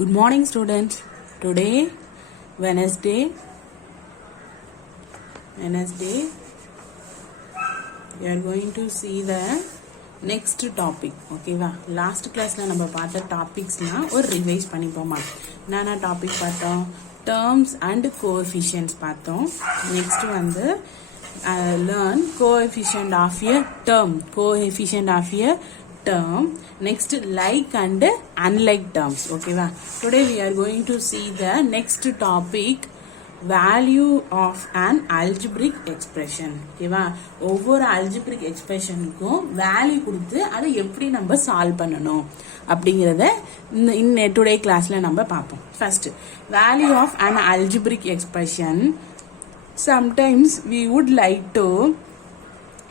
Good morning, students. Today, Wednesday, we are going to see the next topic. Okay, va? Last class la நம்ம பார்த்த topics la ஒரு revise பண்ணிப்போமா. என்னென்ன topic பார்த்தோம்? Terms and coefficients பார்த்தோம். Next வந்து learn coefficient of a term. Next, like and unlike terms. Okay va? Today we are going to see the next topic, value of an algebraic expression. Okay va? ஒவ்வொரு algebraic expressionக்கும் value கொடுத்து அதை எப்படி நம்ம solve பண்ணணும் அப்படிங்கறத இந்த today classல நம்ம பார்ப்போம். First, value of an algebraic expression. Sometimes we would like to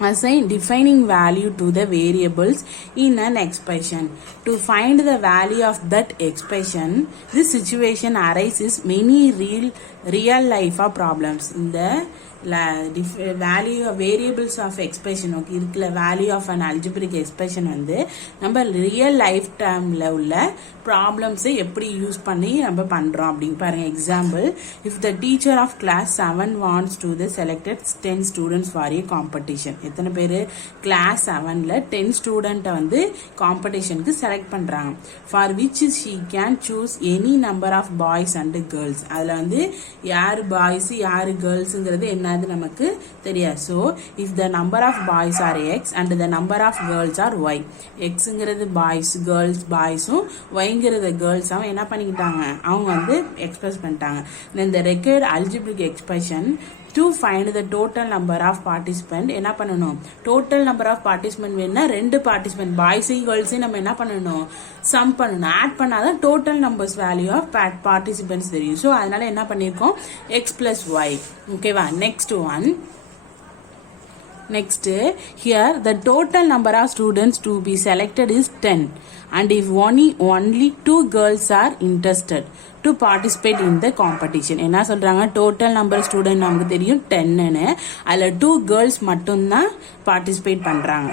assign defining value to the variables in an expression. To find the value of that expression, this situation arises many real life problems. In the value of variables of expression, okay, இதுக்குள்ள value of an algebraic expression வந்து நம்ம real life termல உள்ள problems எப்படி use பண்ணி நம்ம பண்றோம் அப்படிங்க பாருங்க. Example, if the teacher of class 7 wants to the selected 10 students for a competition. எத்தனை பேரு class 7ல 10 student வந்து competitionக்கு செலக்ட் பண்றாங்க. For which she can choose any number of boys and girls. அதுல வந்து யார் boys யார் girlsங்கிறது என்ன அது நமக்கு தெரியாது. So if the number of boys are x and the number of girls are y, xங்கிறது boys girls boysம் yங்கிறது girls அவன் என்ன பண்ணிக்கிட்டாங்க, அவங்க வந்து எக்ஸ்பிரஸ் பண்ணிட்டாங்க. Then the required algebraic expression to find the total number of participant என்ன பண்ணணும், total number of participant வேணா ரெண்டு participant boys girls நம்ம என்ன பண்ணணும், sum பண்ணணும். ஆட் பண்ணாதான் total numbers value of participants தெரியும். So அதனால என்ன பண்ணிருக்கோம், x plus y. ஓகேவா? Next, here the total number of students to be selected is 10, and if only 2 girls are interested to participate in the competition. என்ன சொல்றாங்க, total number student நமக்கு தெரியும் 10 ன்னு, அதுல 2 girls மட்டும் தான் participate பண்றாங்க.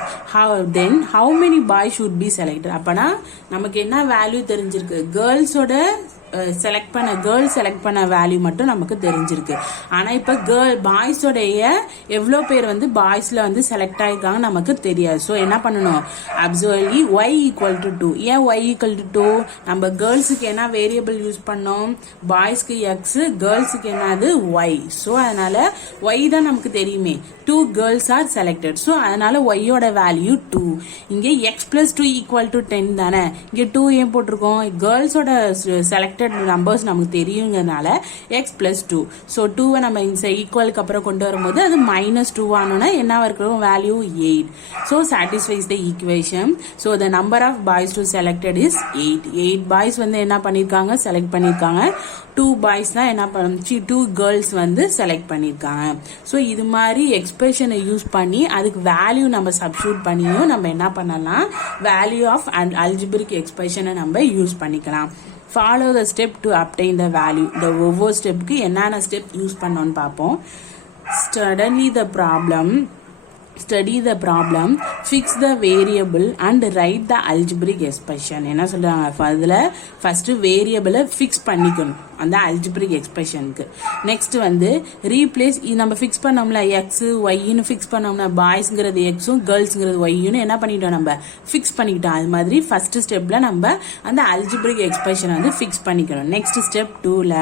How many boys should be selected? அப்பனா நமக்கு என்ன வேல்யூ தெரிஞ்சிருக்கு, கேர்ள்ஸோட செலக்ட் பண்ண வேல்யூ மட்டும் நமக்கு தெரிஞ்சிருக்கு. ஆனா இப்ப பாய்ஸோடைய எவ்வளவு பேர் வந்து பாய்ஸ்ல வந்து செலக்ட் ஆயிருக்காங்க நமக்கு தெரியாது. சோ என்ன பண்ணணும், அப்சர்வ்லி y ஈக்குவல் டு 2. ஏன் y ஈக்குவல் டு 2, நம்ம கேர்ள்ஸுக்கு என்ன வேரியபிள் யூஸ் பண்ணோம், பாய்ஸ்க்கு x, கேர்ள்ஸுக்கு என்னது y. சோ அதனால y தான் நமக்கு தெரியுமே, 2 girls are selected. சோ அதனால y யோட வேல்யூ 2. இங்க x plus 2 ஈக்குவல் டு 10 தானே, இங்க 2 ஏன் போட்டிருக்கோம், கேர்ள்ஸோட செலக்டட் நம்பர்ஸ் நமக்கு தெரியுங்கிறதுனால x plus 2. ஸோ 2 நம்ம இந்த ஈக்குவலுக்கு அப்புறம் கொண்டு வரும்போது அது -2 ஆனோன்னா என்ன இருக்கிறோம், value 8. So satisfies the equation. So the number of boys to selected is 8 boys வந்து என்ன பண்ணிருக்காங்க, செலக்ட் பண்ணிருக்காங்க. 2 பாய்ஸ் தான் என்ன பண்ணி 2 கேர்ள்ஸ் வந்து செலக்ட் பண்ணிருக்காங்க. ஸோ இது மாதிரி எக்ஸ்பிரஷனை யூஸ் பண்ணி அதுக்கு வேல்யூ நம்ம சப்ஸ்டிட்யூட் பண்ணியும் நம்ம என்ன பண்ணலாம், வேல்யூ ஆஃப் அல்ஜிபிரிக் எக்ஸ்பிரஷனை நம்ம யூஸ் பண்ணிக்கலாம். Follow the step to obtain the value. இந்த ஒவ்வொரு ஸ்டெப்புக்கு என்னென்ன ஸ்டெப் யூஸ் பண்ணோன்னு பார்ப்போம். Study the problem, fix the variable and write the algebraic expression. என்ன சொல்றாங்க, அதுல ஃபர்ஸ்ட் வேரியபிளை ஃபிக்ஸ் பண்ணிக்கணும் அந்த அல்ஜிபிரிக் எக்ஸ்பிரஷனுக்கு. நெக்ஸ்ட் வந்து ரீப்ளேஸ், நம்ம ஃபிக்ஸ் பண்ணோம்ல எக்ஸ் ஒய்ன்னு ஃபிக்ஸ் பண்ணோம்னா பாய்ஸ்ங்கிறது எக்ஸும் கேர்ள்ஸ்ங்கிறது ஒய்ன்னு என்ன பண்ணிட்டோம், நம்ம ஃபிக்ஸ் பண்ணிக்கிட்டோம். அது மாதிரி ஃபர்ஸ்ட் ஸ்டெப்ல நம்ம அந்த அல்ஜிபிரிக் எக்ஸ்பிரஷனை வந்து ஃபிக்ஸ் பண்ணிக்கணும். நெக்ஸ்ட் ஸ்டெப் 2ல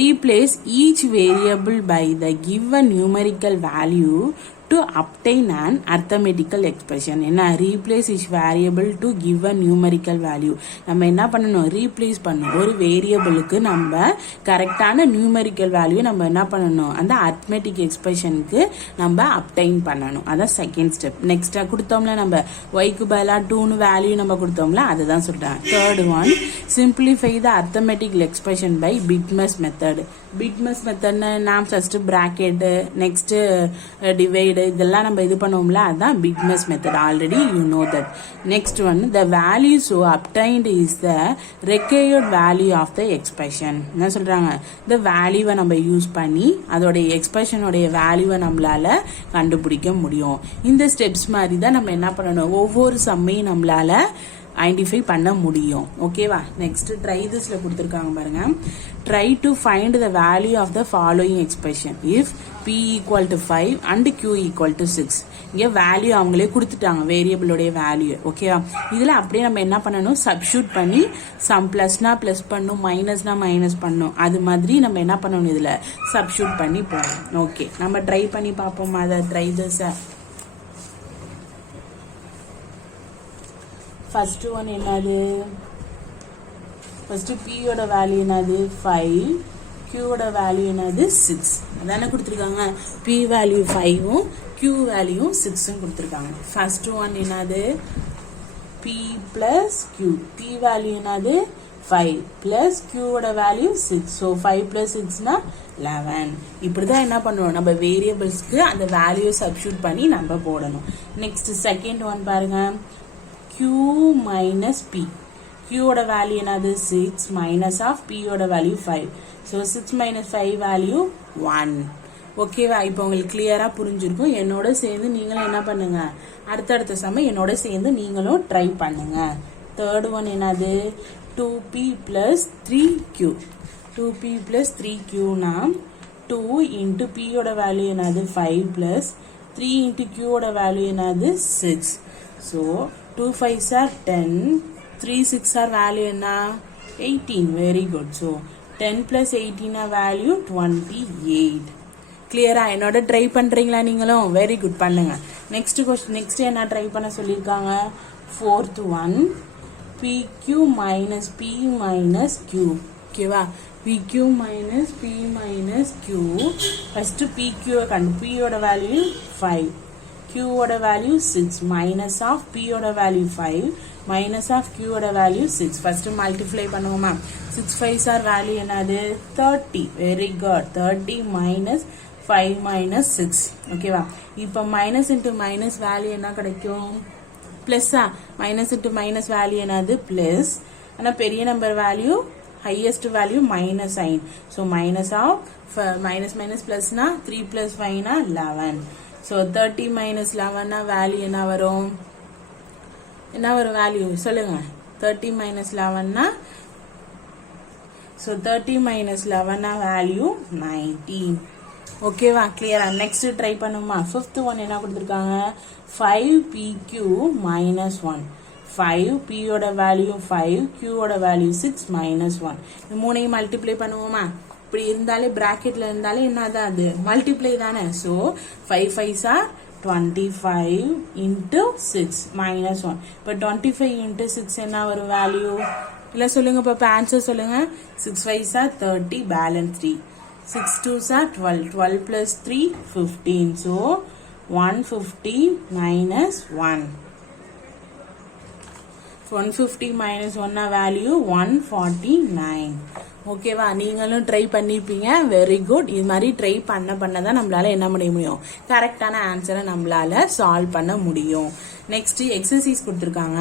replace each variable by the given numerical value to obtain an arithmetical expression. என்ன, replace each variable to given numerical value. நம்ம என்ன பண்ணணும், replace பண்ணணும். ஒரு வேரியபிளுக்கு நம்ம கரெக்டான நியூமெரிக்கல் வேல்யூ நம்ம என்ன பண்ணணும், அந்த arithmetic expressionக்கு நம்ம obtain பண்ணணும். அதான் செகண்ட் ஸ்டெப். நெக்ஸ்ட் கொடுத்தோம்ல நம்ம yக்கு பதிலா 2ன்னு வேல்யூ நம்ம கொடுத்தோம்ல, அதுதான் சொல்றேன். Third one, simplify the arithmetical expression by Bigmas method. Bigmas method நாம் ஃபர்ஸ்ட் பிராக்கெட், நெக்ஸ்ட் டிவைடு, இதெல்லாம் நம்ம இது பண்ணுவோம்ல, அதான் Bigmas method. Already you know that. Next one, the value so obtained is the required value of the expression. என்ன சொல்றாங்க, இந்த வேல்யூவை நம்ம யூஸ் பண்ணி அதோட எக்ஸ்பிரஷனோடைய வேல்யூவை நம்மளால கண்டுபிடிக்க முடியும். இந்த ஸ்டெப்ஸ் மாதிரி தான் நம்ம என்ன பண்ணணும், ஒவ்வொரு சம்மையும் நம்மளால ஐடென்டிஃபை பண்ண முடியும். ஓகேவா? நெக்ஸ்ட் ட்ரை திஸ்ல கொடுத்துருக்காங்க பாருங்க. Try to find the value of the following expression if p equal to 5 and q equal to 6. இங்கே வேல்யூ அவங்களே கொடுத்துட்டாங்க, வேரியபிளோடைய வேல்யூ. ஓகேவா? இதில் அப்படியே நம்ம என்ன பண்ணணும், சப்ஸ்டியூட் பண்ணி சம் பிளஸ்னா பிளஸ் பண்ணும், மைனஸ்னா மைனஸ் பண்ணும். அது மாதிரி நம்ம என்ன பண்ணணும், இதில் சப்ஸ்டியூட் பண்ணி போகணும். ஓகே, நம்ம ட்ரை பண்ணி பார்ப்போம். அதை ட்ரை திஸ். ஃபர்ஸ்ட் ஒன் என்னது, ஃபர்ஸ்ட் p யோட வேல்யூ என்னது 5, q யோட வேல்யூ என்னது 6. அதானே கொடுத்துருக்காங்க. p வேல்யூ 5ம் q வேல்யூ 6ம் கொடுத்துருக்காங்க. ஃபர்ஸ்ட் ஒன் என்னது p plus q. p value என்னது 5 பிளஸ் q யோட வேல்யூ 6. ஸோ 5 பிளஸ் 6னா 11. இப்படிதான் என்ன பண்ணுவோம், நம்ம வேரியபிள்ஸ்க்கு அந்த வேல்யூ சப்ஸ்டியூட் பண்ணி நம்ம போடணும். நெக்ஸ்ட் செகண்ட் ஒன் பாருங்க, q minus p. q ஓட வேல்யூ என்னது 6 minus of p ஓட வேல்யூ 5. so 6 minus 5 value 1. ஓகேவா? இப்போ உங்களுக்கு கிளியரா புரிஞ்சிருக்கும். என்னோட சேர்ந்து நீங்களும் என்ன பண்ணுங்க, அடுத்தடுத்த சமயம் என்னோட சேர்ந்து நீங்களும் ட்ரை பண்ணுங்க. தேர்ட் ஒன் என்னது 2p plus 3q. 2p plus 3q னா 2 into p ஓட வேல்யூ என்னது 5 plus 3 into q ஓட வேல்யூ என்னது 6. so 2 5s are 10, 3 6 are value என்ன 18. very good. so 10 plus 18 value 28. கிளியரா? என்னோட ட்ரை பண்றீங்களா நீங்களும்? வெரி குட், பண்ணுங்க. நெக்ஸ்ட் क्वेश्चन, நெக்ஸ்ட் என்ன ட்ரை பண்ண சொல்லிருக்காங்க, fourth one pq minus p minus q. ஓகேவா? pq minus p minus q. First pq கண்டு, p யோட வேல்யூ 5, q ஓட வேல்யூ 6, மைனஸ் ஆஃப் p ஓட வேல்யூ 5, மைனஸ் ஆஃப் q ஓட வேல்யூ 6. ஃபர்ஸ்ட் மல்டிப்ளை பண்ணுவோமா? 6 5s ஆர் வேல்யூ என்னது 30. Very good. 30 minus 5 minus 6. ஓகேவா? இப்போ மைனஸ் இன்டு மைனஸ் வேல்யூ என்ன கிடைக்கும், பிளஸ்ஸா? மைனஸ் இன்டு மைனஸ் வேல்யூ என்னது பிளஸ். ஆனால் பெரிய number value highest value minus sign. So minus of minus minus பிளஸ்னா 3 பிளஸ் 5னா 11. so 30 minus 11 வேல்யூ என்ன வரும், என்ன வரும் வேல்யூ சொல்லுங்க. 30 minus 11 so 30 minus 11 வேல்யூ 19. ஓகேவா? கிளியரா? நெக்ஸ்ட் ட்ரை பண்ணுமா? ஃபிஃப்த் ஒன் என்ன கொடுத்துருக்காங்க, 5pq minus 1. 5p யோட வேல்யூ 5, q யோட வேல்யூ 6 minus 1. இந்த மூணையும் மல்டிப்ளை பண்ணுவோமா? இப்படி இருந்தாலே பிராக்கெட்ல இருந்தாலே என்னதான் அது மல்டிப்ளை தானே. So 5 5s are 25 into 6 minus 1. இப்போ 25 into 6 என்ன வரும் வேல்யூ, இல்லை சொல்லுங்க இப்போ ஆன்சர் சொல்லுங்க. 6 5s are 30, balance 3. 6 2s are 12, 12 plus 3 15. so 150 minus 1. 150 minus 1 value 149. ஓகேவா? நீங்களும் ட்ரை பண்ணிருப்பீங்க. Very good. இது மாதிரி ட்ரை பண்ணதான் நம்மளால என்ன பண்ண முடியும், கரெக்டான ஆன்சரை நம்மளால சால்வ் பண்ண முடியும். நெக்ஸ்ட் எக்ஸசைஸ் கொடுத்துருக்காங்க.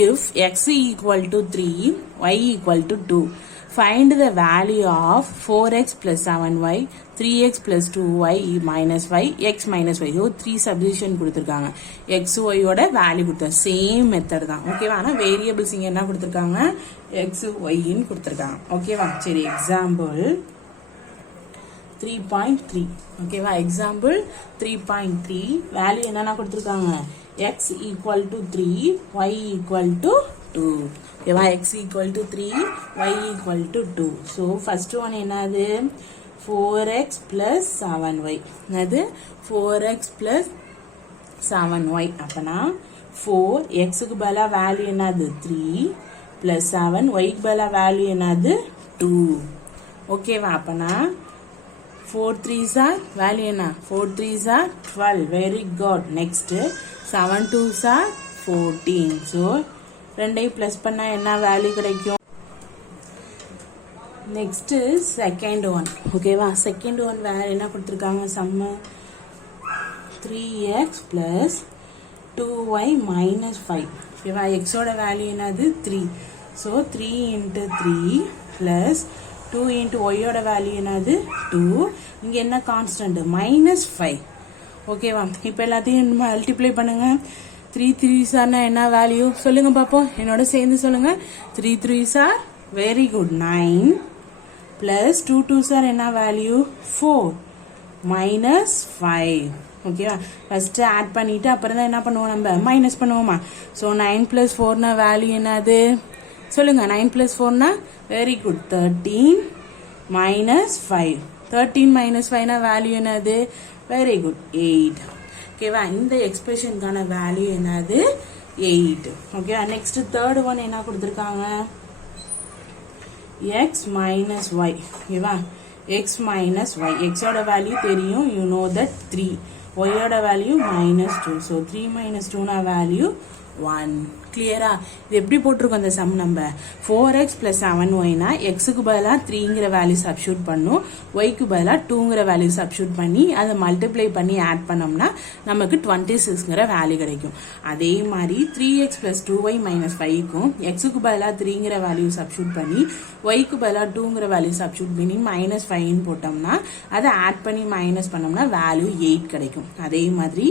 If x equal to 3, y equal to 2, find the value of 4x plus 7y, 3x plus 2y minus y, x minus y. 3 subdivision கொடுத்துருக்காங்க. x y யோட வேல்யூ கொடுத்தாங்க. சேம் மெத்தட் தான். ஓகேவா? ஆனால் variables இங்கே என்ன கொடுத்துருக்காங்க, x yன்னு கொடுத்துருக்காங்க. ஓகேவா? சரி, எக்ஸாம்பிள் 3.3. ஓகேவா? எக்ஸாம்பிள் 3.3 வேல்யூ என்னென்ன கொடுத்துருக்காங்க, x equal to 3, y equal to 2. ஓகேவா? x equal to 3, y equal to 2. So first one என்னது 4x plus 7y. என்னது 4x plus 7y. அப்பனா 4xக்கு பதிலா வேல்யூ என்னது 3 plus 7, yக்கு பதிலா வேல்யூ என்னது 2. ஓகேவா? அப்பனா 4 3s are வேல்யூ என்ன, 4 3s are 12. Very good. Next 7 2s are 14. So ரெண்டையும் பிளஸ் பண்ணா என்ன வேல்யூ கிடைக்கும். Next second one. ஓகேவா? செகண்ட் ஒன் வேற என்ன கொடுத்துருக்காங்க, சம்ம 3x plus 2y minus 5. ஓகேவா? எக்ஸோட வேல்யூ என்னது 3. ஸோ 3 into 3 plus 2 into ஒய்யோட வேல்யூ என்னது 2. இங்கே என்ன கான்ஸ்டன்ட் -5. ஓகேவா? இப்போ எல்லாத்தையும் மல்டிப்ளை பண்ணுங்க. 3 3s are என்ன வேல்யூ சொல்லுங்க பாப்போம், என்னோட சேர்ந்து சொல்லுங்க. 3 3s are very good 9 plus 2 2s are என்ன வேல்யூ 4 minus 5. ஓகேவா, ஃபர்ஸ்ட் ஆட் பண்ணிட்டு அப்புறம் தான் என்ன பண்ணுவோம், நம்ம மைனஸ் பண்ணுவோமா. ஸோ 9 plus 4 வேல்யூ என்னது சொல்லுங்க. 9 plus 4 very good 13 minus 5. 13 minus 5 value என்னது வெரி குட் 8. ஓகேவா, இந்த எக்ஸ்பிரஷனுக்கான வேல்யூ என்னது 8. ஓகேவா, நெக்ஸ்ட் தேர்ட் ஒன் என்ன கொடுத்துருக்காங்க, x minus y. ஓகேவா, x minus y. x ஓட வேல்யூ தெரியும், you know that 3. y ஓட value minus 2. so 3 minus 2 value 1. கிளியரா, இது எப்படி போட்டிருக்கோம் அந்த சம் நம்ம 4x plus 7y னா எக்ஸுக்கு பதிலாக 3ங்கிற வேல்யூ சப்ஸ்டியூட் பண்ணும், ஒய்க்கு பதிலாக 2ங்கிற வேல்யூ சப்ஸ்டியூட் பண்ணி அதை மல்டிப்ளை பண்ணி ஆட் பண்ணோம்னா நமக்கு 26ங்கிற வேல்யூ கிடைக்கும். அதே மாதிரி 3x plus 2y minus 5க்கும் எக்ஸுக்கு பதிலாக 3ங்கிற வேல்யூ சப்ஸ்டியூட் பண்ணி ஒய்க்கு பதிலாக 2ங்கிற வேல்யூ சப்ஸ்டியூட் பண்ணி minus 5ன்னு போட்டோம்னா அதை ஆட் பண்ணி மைனஸ் பண்ணோம்னா வேல்யூ 8 கிடைக்கும். அதே மாதிரி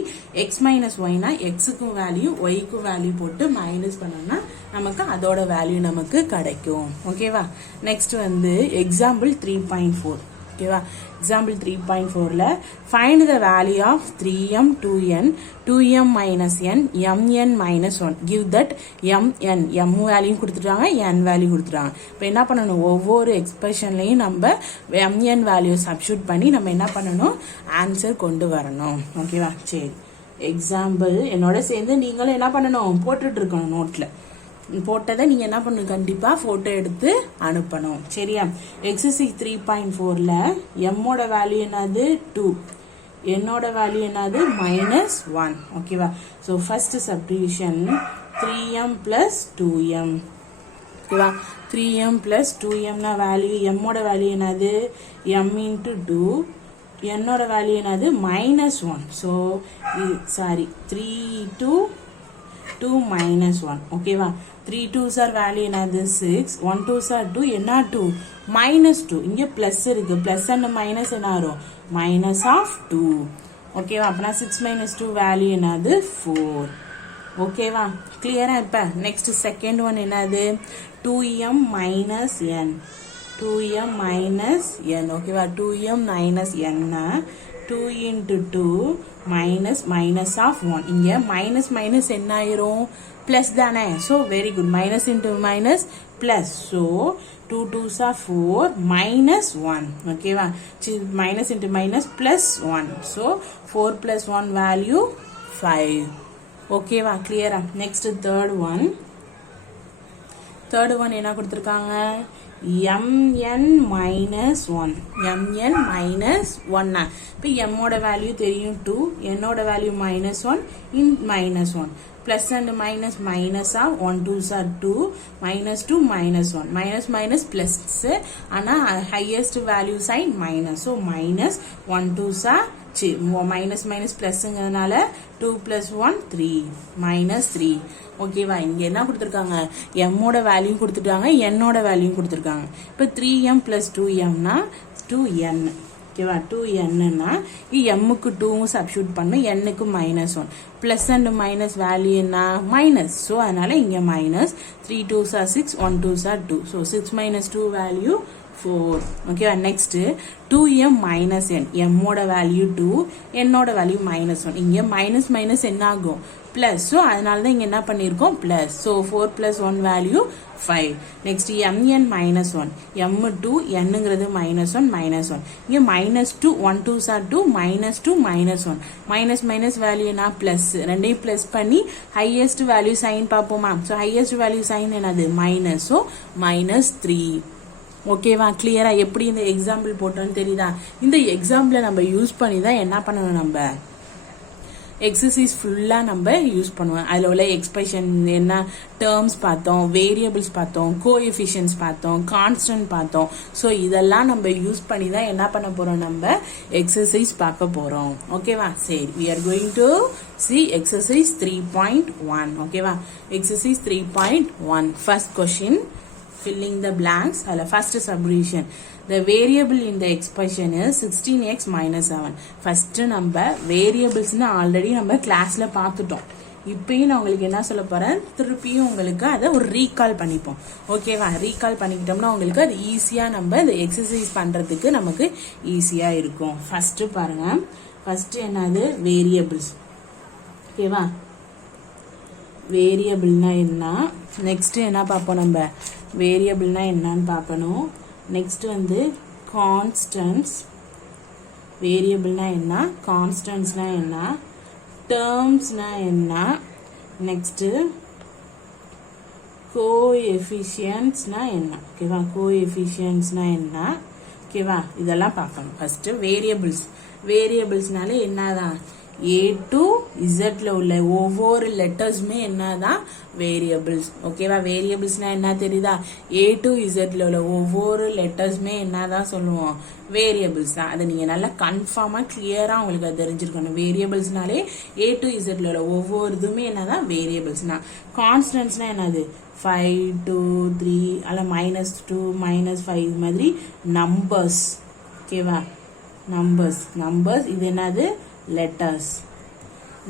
x minus y னா எக்ஸுக்கு வேல்யூ ஒய்க்கு வேல்யூ போட்டு மைனஸ் பண்ணோம்னா நமக்கு அதோட வேல்யூ நமக்கு கிடைக்கும். ஓகேவா, நெக்ஸ்ட் வந்து எக்ஸாம்பிள் 3.4. ஓகேவா, எக்ஸாம்பிள் 3.4ல find the value of 3m 2n 2m minus n mn minus 1 give that mn. m value கொடுத்துட்டாங்க, n வேல்யூ கொடுத்துட்டாங்க. இப்போ என்ன பண்ணணும், ஒவ்வொரு எக்ஸ்பிரஷன்லையும் நம்ம mn வேல்யூ சப்ஸ்டியூட் பண்ணி நம்ம என்ன பண்ணணும், ஆன்சர் கொண்டு வரணும். ஓகேவா, சரி எக்ஸாம்பிள் என்னோட சேர்ந்து நீங்களும் என்ன பண்ணணும், போட்டுட்டு இருக்கணும். நோட்ல போட்டதை நீங்க என்ன பண்ணணும், கண்டிப்பா போட்டோ எடுத்து அனுப்பணும். சரியா, எக்ஸசைஸ் 3.4ல எம்மோட வேல்யூ என்னது 2, என்னோட வேல்யூ என்னது -1. ஓகேவா, so first subdivision 3m plus 2m. ஓகேவா, 3m plus 2m வேல்யூ, எம்மோட வேல்யூ என்னது m into 2, என்னோட வேல்யூ என்னது -1. So sorry 3 to 2 -1. ஓகேவா, 3 2s are வேல்யூ என்னது 6, 1 2s are 2, என்ன 2 -2. இங்கே பிளஸ் இருக்கு, பிளஸ் அண்ட் மைனஸ் என்ன வரும் மைனஸ் ஆஃப் 2. ஓகேவா, அப்படின்னா 6 minus 2 வேல்யூ என்னது 4. ஓகேவா, கிளியரா. இப்போ நெக்ஸ்ட் செகண்ட் ஒன் என்னது 2m minus n 2m minus n. ஓகேவா, 2m minus n 2 into 2 minus minus of 1. இங்க minus minus என்ன ஆயிரும் plus தானே. so very good, minus into minus plus. so 2 2s are 4 minus 1. ஓகேவா, minus into minus plus 1. so 4 plus 1 value 5. ஓகேவா, கிளியரா. Next third one என்ன கொடுத்துருக்காங்க, mn minus 1. mn minus 1. இப்போ mோட வேல்யூ தெரியும் 2, என்னோட value -1 in -1. plus and minus minus are 1 2s are 2 -2 -1 minus minus plus. ஆனா highest value sign minus. so minus 1 2s are minus minus plusங்கிறதுனால 2 plus 1 3 minus 3. ஓகேவா, இங்க என்ன கொடுத்துருக்காங்க, எம்மோட வேல்யூ கொடுத்துட்டாங்க, என்னோட வேல்யூ கொடுத்துருக்காங்க. இப்போ 3m plus 2m னா 2n. ஓகேவா, 2n எம்முக்கு 2 சப்ஸ்டியூட் பண்ணும், என்னுக்கு -1. பிளஸ் அண்ட் மைனஸ் வேல்யூ என்ன மைனஸ். ஸோ அதனால இங்க minus 3 2s are 6, 1 2s are 2. So 6 minus 2 value 4. ஓகேவா, நெக்ஸ்ட் 2m minus n. எம்மோட வேல்யூ 2, என்னோட வேல்யூ -1. இங்க மைனஸ் மைனஸ் என்ன ஆகும் பிளஸ். ஸோ அதனால தான் இங்க என்ன பண்ணியிருக்கோம் plus. So 4 plus 1 value 5. Next mn -1. m2 nங்கிறது -1 இங்க -2 1 2s are 2 -2 -1 minus minus value என்ன பிளஸ். ரெண்டையும் பிளஸ் பண்ணி ஹையஸ்ட் வேல்யூ சைன் பார்ப்போமா. ஸோ ஹையஸ்ட் வேல்யூ சைன் என்னது மைனஸ். ஸோ -3. ஓகேவா, கிளியரா. எப்படி இந்த எக்ஸாம்பிள் போட்டோன்னு தெரியுதா. இந்த எக்ஸாம்பிளை நம்ம யூஸ் பண்ணி தான் என்ன பண்ணணும், நம்ம எக்ஸசைஸ் ஃபுல்லாக நம்ம யூஸ் பண்ணுவோம். அதில் உள்ள எக்ஸ்பிரஷன் என்ன, டேர்ம்ஸ் பார்த்தோம், வேரியபிள்ஸ் பார்த்தோம், கோஎஃபிஷியன்ஸ் பார்த்தோம், கான்ஸ்டன்ட் பார்த்தோம். ஸோ இதெல்லாம் நம்ம யூஸ் பண்ணி தான் என்ன பண்ண போகிறோம், நம்ம எக்ஸசைஸ் பார்க்க போகிறோம். ஓகேவா, சரி. we are going to see exercise 3.1. ஓகேவா, exercise 3.1 first question, filling the blanks. First subdivision. The variable in the expression is 16x minus 7. First நம்ம variables already நம்ம classல பார்த்துட்டோம். இப்பயும் நான் உங்களுக்கு என்ன சொல்ல போறேன், திருப்பியும் உங்களுக்கு அதை ஒரு ரீகால் பண்ணிப்போம். ஓகேவா? ரீகால் பண்ணிக்கிட்டோம்னா உங்களுக்கு அது ஈஸியா நம்ம இந்த எக்ஸசைஸ் பண்றதுக்கு நமக்கு ஈஸியா இருக்கும். ஃபர்ஸ்ட் பாருங்க, ஃபர்ஸ்ட் என்னது வேரியபிள்ஸ். ஓகேவா? வேரியபிள்னா என்ன, நெக்ஸ்ட் என்ன பார்ப்போம், நம்ம வேரியபிள்னா என்னன்னு பார்க்கணும். நெக்ஸ்ட் வந்து கான்ஸ்டன்ட்ஸ். வேரியபிள்னா என்ன, கான்ஸ்டன்ட்ஸ்னா என்ன, டேர்ம்ஸ்னா என்ன, நெக்ஸ்ட் கோஎஃபிஷியன்ட்ஸ்னா என்ன. ஓகேவா? கோஎஃபிஷியன்ட்ஸ்னா என்ன. ஓகேவா? இதெல்லாம் பார்க்கணும். First variables. வேரியபிள்ஸ்னாலே என்னதான், A to Z உள்ள ஒவ்வொரு லெட்டர்ஸுமே என்னதான் வேரியபிள்ஸ். ஓகேவா? வேரியபிள்ஸ்னா என்ன தெரியுதா, A to Z உள்ள ஒவ்வொரு லெட்டர்ஸுமே என்னதான் சொல்லுவோம், வேரியபிள்ஸ் தான். அதை நீங்க நல்லா கன்ஃபார்மா கிளியரா உங்களுக்கு அது தெரிஞ்சிருக்கணும். வேரியபிள்ஸ்னாலே A to Z உள்ள ஒவ்வொரு இதுமே என்னதான் வேரியபிள்ஸ்னா. கான்ஸ்டன்ட்ஸ்னா என்னது, 5 2 3 அல்ல -2 -5 இது மாதிரி நம்பர்ஸ். ஓகேவா? நம்பர்ஸ் இது என்னது, லெட்டர்ஸ்.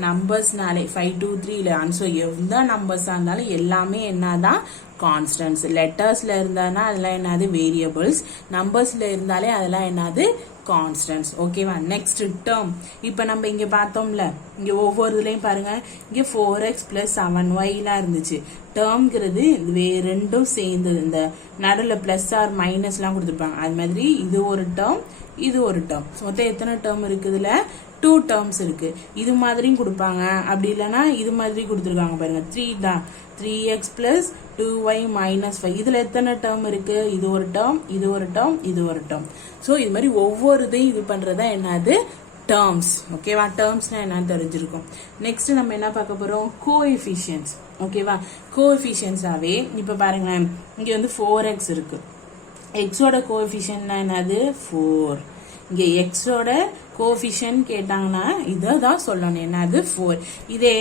நம்பர்ஸ்னாலே 5 2 3 இல்ல ஆன்சோ எந்த நம்பர்ஸா இருந்தாலும் எல்லாமே என்னதான் கான்ஸ்டன்ட்ஸ். லெட்டர்ஸ்ல இருந்தானா அதெல்லாம் என்னது வேரியபிள்ஸ், நம்பர்ஸ்ல இருந்தாலே அதெல்லாம் என்னது கான்ஸ்டன்ட்ஸ். ஓகேவா? Next term. இப்ப நம்ம இங்க பார்த்தோம்ல, இங்க ஒவ்வொரு இதுலயும் பாருங்க, இங்க 4x + 7y எல்லாம் இருந்துச்சு. டேர்ம்ங்கிறது ரெண்டும் சேர்ந்தது, இந்த நடுல பிளஸ் ஆர் மைனஸ் எல்லாம் கொடுத்துருப்பாங்க. அது மாதிரி இது ஒரு டேர்ம், இது ஒரு டேர்ம். மொத்தம் எத்தனை டேர்ம் இருக்குதுல, 2 டேர்ம்ஸ் இருக்கு. இது மாதிரியும் கொடுப்பாங்க, அப்படி இல்லைன்னா இது மாதிரி கொடுத்துருக்காங்க பாருங்க, 3 தான். 3x + 2y - 5. இதுல எத்தனை டேர்ம் இருக்கு, இது ஒரு டேர்ம், இது ஒரு டேர்ம், இது ஒரு டேர்ம். ஸோ இது மாதிரி ஒவ்வொரு இதையும் இது பண்றதா என்னது டேர்ம்ஸ். ஓகேவா? டேர்ம்ஸ்னா என்னன்னு தெரிஞ்சிருக்கும். நெக்ஸ்ட் நம்ம என்ன பார்க்க போறோம், கோஎஃபிஷியன்ட்ஸ். ஓகேவா? கோஎஃபிஷியன்ட்ஸாவே இப்ப பாருங்க, இங்க வந்து 4x இருக்கு. எக்ஸோட கோஎஃபிஷியன்ட்னா என்னது 4. இங்க எக்ஸோட கோஎஃபிஷியன்ட் கேட்டாங்கன்னா இதான் சொல்லணும், என்னது 4. இதே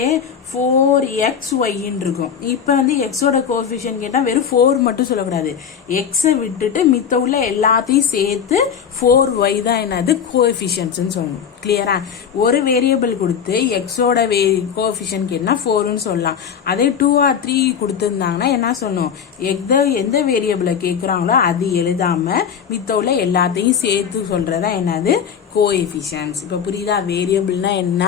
4xy இருக்கும். இப்ப வந்து எக்ஸோட கோஎஃபிஷியன்ட் கேட்டா வெறும் 4 மட்டும் சொல்லக்கூடாது, எக்ஸை விட்டுட்டு மித்த உள்ள எல்லாத்தையும் சேர்த்து 4y தான் என்னது கோஎஃபிஷியன்ட்ஸ் சொல்லணும். கிளியரா? ஒரு வேரியபிள் கொடுத்து எக்ஸோட கோஎஃபிஷியன்ட் கேட்டா 4ன்னு சொல்லலாம். அதே 2 or 3 கொடுத்துருந்தாங்கன்னா என்ன சொல்லணும், எந்த வேரியபிளை கேட்குறாங்களோ அது எழுதாம மித்த உள்ள எல்லாத்தையும் சேர்த்து சொல்றதா என்னது கோஎஃபிஷியன்ட்ஸ். இப்ப புரியுதா? வேரியபிள்னா என்ன,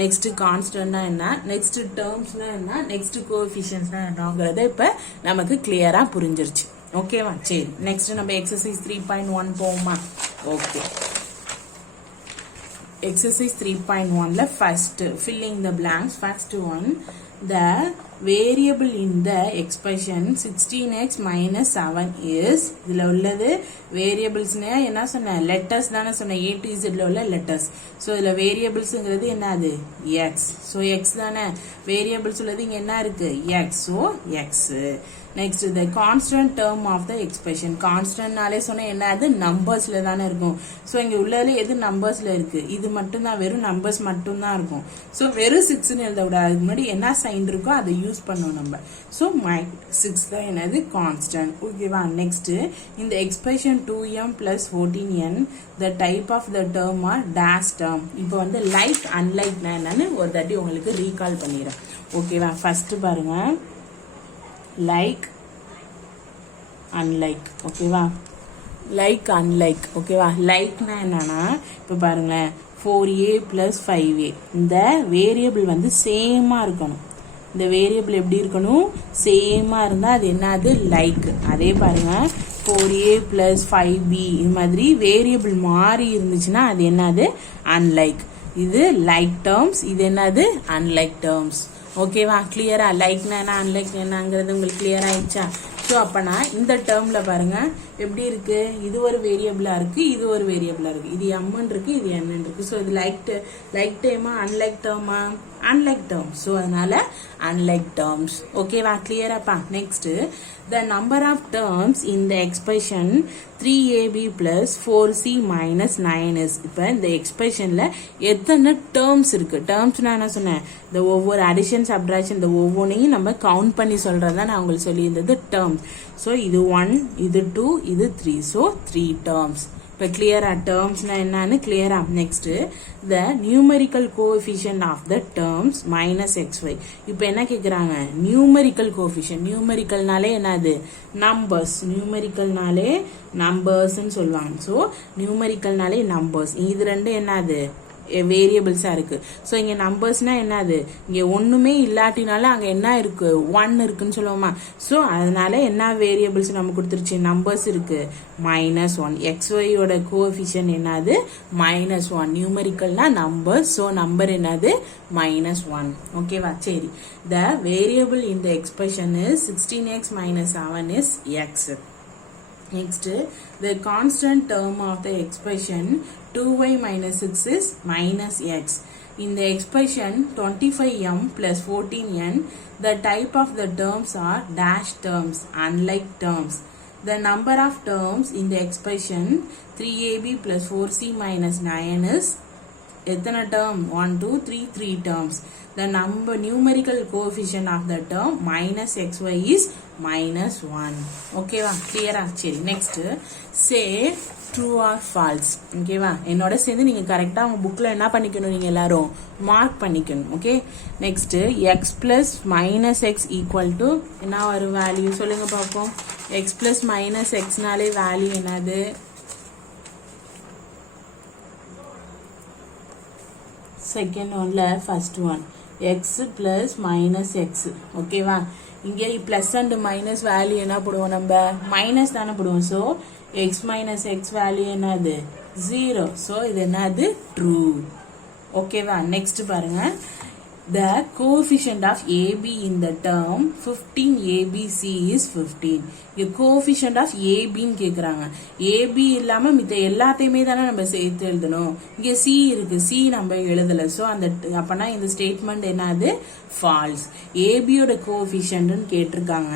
நெக்ஸ்ட் கான்ஸ்டன்ட்னா என்ன, நெக்ஸ்ட் டேர்ம்ஸ்னா என்ன, நெக்ஸ்ட் கோஎஃபிஷியன்ட்ஸ்னா என்னங்கிறத இப்ப நமக்கு கிளியரா புரிஞ்சிருச்சு. ஓகேவா? சரி, நெக்ஸ்ட் நம்ம எக்ஸசைஸ் 3.1 போவோமா? Okay, exercise 3.1 first filling the blanks. First one, the variable in the expression 16x - 7 is, இதுல உள்ளது variablesனா என்ன சொன்ன, letters தானே சொன்ன, A to Z உள்ள letters. so இதுல variablesங்கிறது என்னது x. so x தானே variables உள்ளது, இங்க என்ன இருக்கு x. so x. next the constant term of the expression. constant நாலே சொன்ன என்னது நம்பர்ஸ்ல தானே இருக்கும். so இங்க உள்ளதுல எது நம்பர்ஸ்ல இருக்கு, இது மட்டும் தான், வெறும் நம்பர்ஸ் மட்டும் தான் இருக்கும். so வெறும் 6ன்னு எழுத விடாது, அதுக்கு முன்னாடி என்ன சைன் இருக்கோ அதை யூஸ் பண்ணோம் நம்ம. so 6 தான் என்னது கான்ஸ்டன்ட். ஓகேவா? நெக்ஸ்ட் இந்த expression 2m + 14n the type of the term are dash term. இப்போ வந்து லைக் அன்லைக் என்னன்னு ஒரு தாட்டி உங்களுக்கு ரீகால் பண்ணிடுறேன். ஓகேவா? ஃபர்ஸ்ட் பாருங்க, லைக் அன்லைக். ஓகேவா? Like unlike. ஓகேவா? லைக்னா என்னன்னா இப்ப பாருங்களேன், 4a + 5a இந்த வேரியபிள் வந்து சேமா இருக்கணும். இந்த வேரியபிள் எப்படி இருக்கணும், சேமா இருந்தா அது என்னது லைக். அதே பாருங்க 4a + 5b இது மாதிரி வேரியபிள் மாறி இருந்துச்சுன்னா அது என்னது அன்லைக். இது லைக் டேர்ம்ஸ், இது என்னது அன்லைக் டேர்ம்ஸ். ஓகேவா? கிளியரா? லைக்னா என்ன, அன்லைக் என்னங்கிறது உங்களுக்கு கிளியர் ஆயிடுச்சா? ஸோ அப்பனா இந்த டேர்ம்ல பாருங்க எப்படி இருக்கு, இது ஒரு வேரியபிளா இருக்கு, இது ஒரு வேரியபிளா இருக்கு, இது எம்ன்னு இருக்கு, இது என்னன்னு இருக்கு. ஸோ இது லைக் டேர்மா அன்லைக் டேர்மா, அன்லைக் டேர்ம். ஸோ அதனால அன்லைக் டேர்ம்ஸ். ஓகேவா? கிளியராப்பா? Next the number of terms in the expression 3ab + 4c - 9 is. இப்போ இந்த எக்ஸ்பிரஷன்ல எத்தனை டேர்ம்ஸ் இருக்கு, டேர்ம்ஸ்னா என்ன சொன்னேன், இந்த ஒவ்வொரு அடிஷன் சப்ட்ராக்ஷன் இந்த ஒவ்வொன்றையும் நம்ம கவுண்ட் பண்ணி சொல்றதா நான் உங்களுக்கு சொல்லியிருந்தது டேர்ம்ஸ். ஸோ இது 1, இது 2, இது 3. So 3 terms. இப்போ கிளியரா டேர்ம்ஸ்னா என்னன்னு கிளியரா. Next the numerical coefficient of the terms minus x y. இப்போ என்ன கேட்குறாங்க, நியூமரிக்கல் கோஎஃபிஷியன்ட். நியூமரிக்கல்னாலே என்னது, நம்பர்ஸ். நியூமரிக்கல்னாலே நம்பர்ஸ்ன்னு சொல்லுவாங்க. ஸோ நியூமரிக்கல்னாலே நம்பர்ஸ். இது ரெண்டு என்னது, வேரியபிள்ஸா இருக்கு. ஸோ இங்க நம்பர்ஸ்னா என்னது, இங்க ஒண்ணுமே இல்லாட்டினால அங்க என்ன இருக்கு, 1 இருக்குன்னு சொல்லுவோமா. ஸோ அதனால என்ன வேரியபிள்ஸ் நம்ம கொடுத்துருச்சு, நம்பர்ஸ் இருக்கு, -1. XYயோட கோஎஃபிஷியன்ட் என்னது, -1. நியூமரிக்கல்னா நம்பர், ஸோ நம்பர் என்னது, -1. ஓகேவா. சரி, the variable in the expression is 16x - 7 is x. Next, the constant term of the expression 2y - 6 is -x. In the expression 25m plus 14n, the type of the terms are dash terms, unlike terms. The number of terms in the expression 3ab plus 4c minus 9 is எத்தனை term, 1 2 3 3 terms. The numerical coefficient of the term minus xy is -1. ஓகேவா, கிளியரா. சரி, next say true or false. ஓகேவா, என்னோட சேர்ந்து நீங்க கரெக்டா உங்க புக்ல என்ன பண்ணிக்கணும், நீங்க எல்லாரும் மார்க் பண்ணிக்கணும். Okay, next x plus minus x equal to என்ன ஒரு வேல்யூ சொல்லுங்க பார்ப்போம். x plus minus x நாலே வேல்யூ என்னது, செகண்ட் ஒன்ல first one x plus minus x. ஓகேவா, இங்கே பிளஸ் அண்ட் மைனஸ் வேல்யூ என்ன போடுவோம், நம்ம மைனஸ் தானே போடுவோம். So x minus x value என்னது, 0. ஸோ இது என்னது, ட்ரூ. ஓகேவா, நெக்ஸ்ட் பாருங்க. The coefficient of AB in the term 15 ABC is 15. இங்க coefficient of AB ன்னு கேக்குறாங்க. AB இல்லாம மித்த எல்லாத்தையுமே தானே நம்ம சேர்த்து எழுதணும். இங்க C இருக்கு, C நம்ம எழுதல. சோ அந்த அப்பனா இந்த ஸ்டேட்மெண்ட் என்னது, ஃபால்ஸ். AB யோட coefficient ன்னு கேட்டிருக்காங்க.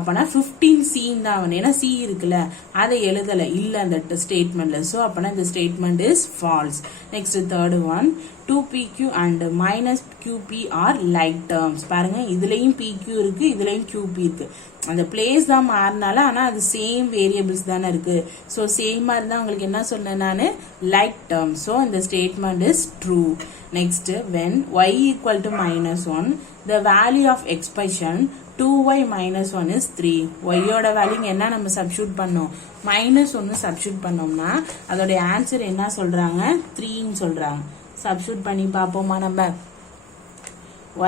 அப்பனா 15C தான் ஆகணும். ஏன்னா C இருக்குல்ல, அதை எழுதல இல்ல அந்த ஸ்டேட்மெண்ட்ல. சோ அப்பனா இந்த statement is false. Next third one, 2pq and minus qp are like terms. பாருங்க, இதுலயும் pq இருக்கு, இதுலயும் qp இருக்கு. அந்த பிளேஸ் தான் மாறினால, ஆனா அது சேம் வேரியபிள்ஸ் தானே இருக்கு. ஸோ சேமா இருந்தா உங்களுக்கு என்ன சொன்னேன் நானு, லைக் டேர்ம். ஸோ இந்த statement is true. Next, when y equal to -1, the value of expression 2y - 1 is 3. y-யோட value என்ன நம்ம சப்ஸ்டிட்யூட் பண்ணோம், -1 சப்ஸ்டிட்யூட் பண்ணோம்னா அதோட ஆன்சர் என்ன சொல்றாங்க, 3ன்னு சொல்றாங்க. சப்ஸ்டிட்யூட் பண்ணி பார்ப்போமா நம்ம.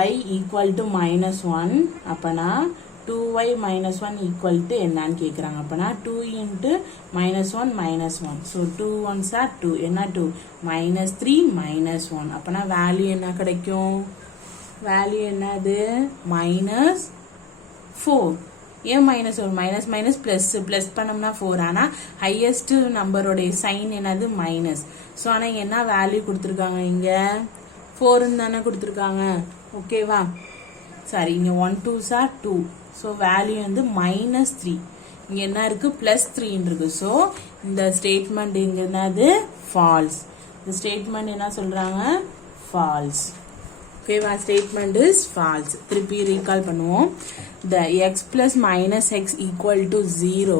y equal to -1, அப்பனா 2y - 1 equal to என்னன்னு கேக்குறாங்க. அப்பனா 2 into -1 -1. So 2 ones are 2. என்ன 2? -3 -1. அப்பனா வேல்யூ என்ன கிடைக்கும், வேல்யூ என்னது, -4. ஏன் -4, மைனஸ் மைனஸ் பிளஸ், பிளஸ் பண்ணோம்னா 4. ஆனா ஹையஸ்ட் நம்பரோட சைன் என்னது, மைனஸ். ஸோ ஆனா இங்க என்ன வேல்யூ கொடுத்துருக்காங்க, இங்க 4 தானே கொடுத்துருக்காங்க. ஓகேவா, சாரி, இங்க 1 2s are 2. ஸோ வேல்யூ வந்து -3. இங்க என்ன இருக்கு, +3 இருக்கு. ஸோ இந்த ஸ்டேட்மெண்ட் இங்க என்னது, ஃபால்ஸ். இந்த ஸ்டேட்மெண்ட் என்ன சொல்றாங்க, ஃபால்ஸ். ஓகேவா, ஸ்டேட்மெண்ட் இஸ் ஃபால்ஸ். திருப்பி ரீகால் பண்ணுவோம். the x plus minus x equal to 0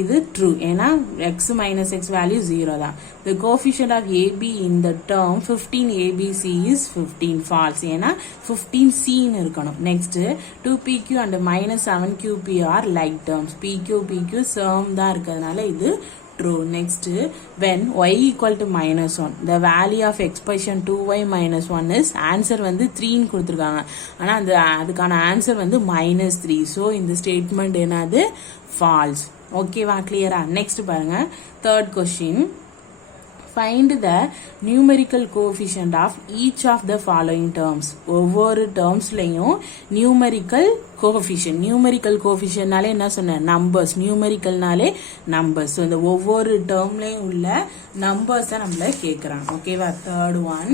இது true. ஏன்னா x minus x value 0 தான். The coefficient of AB in the term 15 ABC is 15. False. ஏன்னா 15C ன்னு இருக்கணும். Next, 2PQ and -7QP are like terms. PQ sum தான் இருக்கிறதுனால இது true. Next, when y equal to -1, the value of expression 2y - 1 is answer வந்து 3 ன்னு கொடுத்திருக்காங்க. ஆனா அதுக்கான ஆன்சர் வந்து -3. ஸோ இந்த ஸ்டேட்மெண்ட் என்னது, ஃபால்ஸ். ஓகேவா, கிளியரா. நெக்ஸ்ட் பாருங்க, third question. Find the numerical coefficient of each of the following terms. ஒவ்வொரு டேர்ம்ஸ்லயும் numerical coefficient. numerical coefficientனாலே என்ன சொன்னேன், நம்பர்ஸ். நியூமரிக்கல்னாலே நம்பர்ஸ். இந்த ஒவ்வொரு டேர்ம்லயும் உள்ள நம்பர்ஸ் நம்மள கேக்குறாங்க. ஓகேவா, தேர்ட் ஒன்.